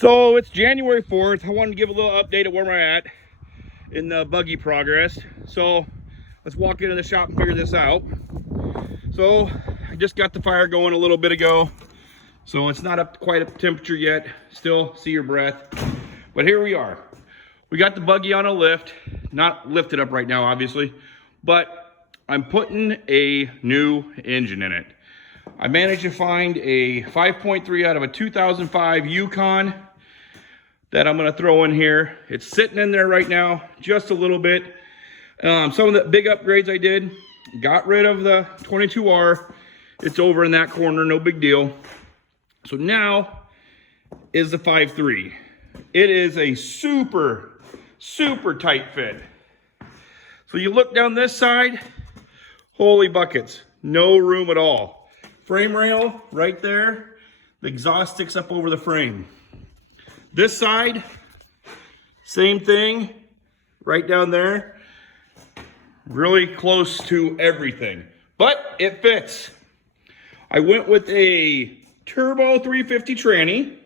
So it's January 4th. I wanted to give a little update of where we're at in the buggy progress. So let's walk into the shop and figure this out. So I just got the fire going a little bit ago. So it's not up quite up to temperature yet. Still see your breath. But here we are. We got the buggy on a lift. Not lifted up right now, obviously. But I'm putting a new engine in it. I managed to find a 5.3 out of a 2005 Yukon that I'm going to throw in here. It's sitting in there right now, just a little bit. Some of the big upgrades I did, got rid of the 22R. It's over in that corner, no big deal. So now is the 5.3. It is a super tight fit. So you look down this side, holy buckets, no room at all. Frame rail right there. The exhaust sticks up over the frame. This side, same thing, right down there. Really close to everything, but it fits. I went with a Turbo 350 tranny,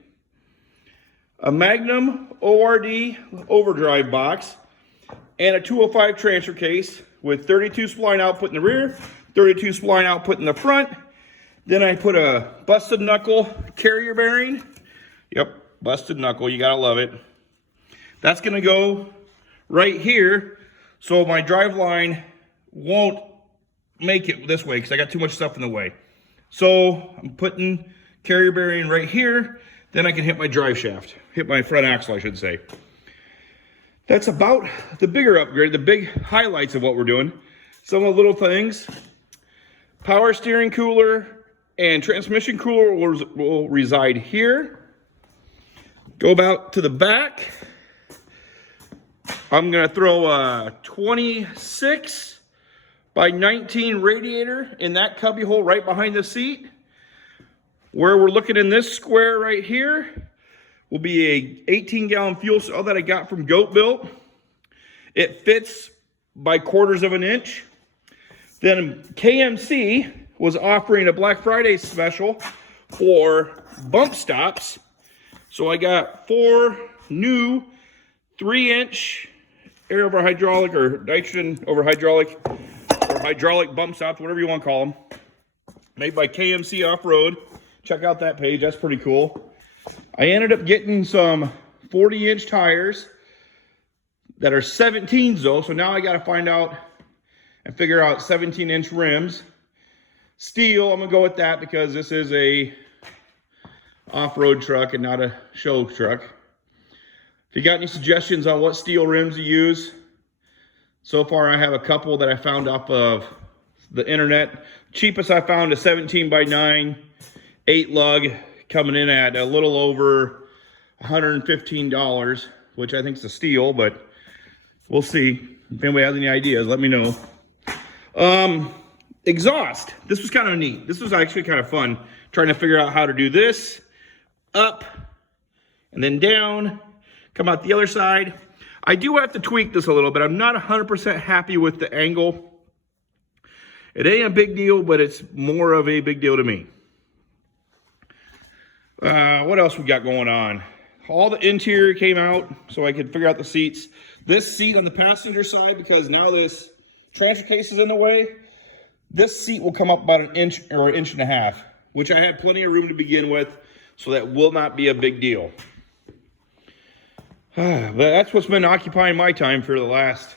a Magnum ORD overdrive box, and a 205 transfer case with 32 spline output in the rear, 32 spline output in the front. Then I put a busted knuckle carrier bearing. Yep, busted knuckle, you gotta love it. That's gonna go right here, so my drive line won't make it this way because I got too much stuff in the way. So I'm putting carrier bearing right here, then I can hit my drive shaft, hit my front axle, I should say. That's about the bigger upgrade, the big highlights of what we're doing. Some of the little things. Power steering cooler and transmission cooler will reside here. Go about to the back. I'm gonna throw a 26 by 19 radiator in that cubby hole right behind the seat. Where we're looking in this square right here will be a 18-gallon fuel cell that I got from Goat Built. It fits by 1/4 of an inch. Then KMC was offering a Black Friday special for bump stops. So I got 4 new 3-inch air over hydraulic or nitrogen over hydraulic or hydraulic bump stops, whatever you want to call them. Made by KMC Off-Road. Check out that page, that's pretty cool. I ended up getting some 40-inch tires that are 17s though. So now I got to find out and figure out 17-inch rims. Steel, I'm gonna go with that because this is a off-road truck and not a show truck. If you got any suggestions on what steel rims to use, so far I have a couple that I found off of the internet. Cheapest I found a 17 by 9 8 lug coming in at a little over $115, which I think is a steal, but we'll see. If anybody has any ideas, let me know. Exhaust. This was kind of neat. This was actually kind of fun trying to figure out how to do this up and then down, come out the other side. I do have to tweak this a little bit. I'm not 100% happy with the angle. It ain't a big deal, but it's more of a big deal to me. What else we got going on? All the interior came out so I could figure out the seats. This seat on the passenger side, because now this transfer case is in the way, this seat will come up about 1 inch or 1.5 inches, which I had plenty of room to begin with, so that will not be a big deal. But that's what's been occupying my time for the last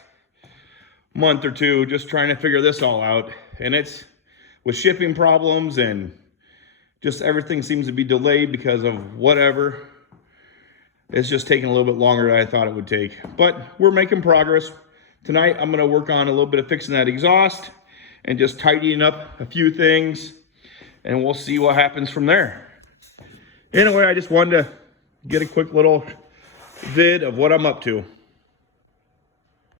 month or two, just trying to figure this all out. And it's with shipping problems and just everything seems to be delayed because of whatever. It's just taking a little bit longer than I thought it would take. But we're making progress. Tonight, I'm gonna work on a little bit of fixing that exhaust and just tidying up a few things, and we'll see what happens from there. Anyway, I just wanted to get a quick little vid of what I'm up to.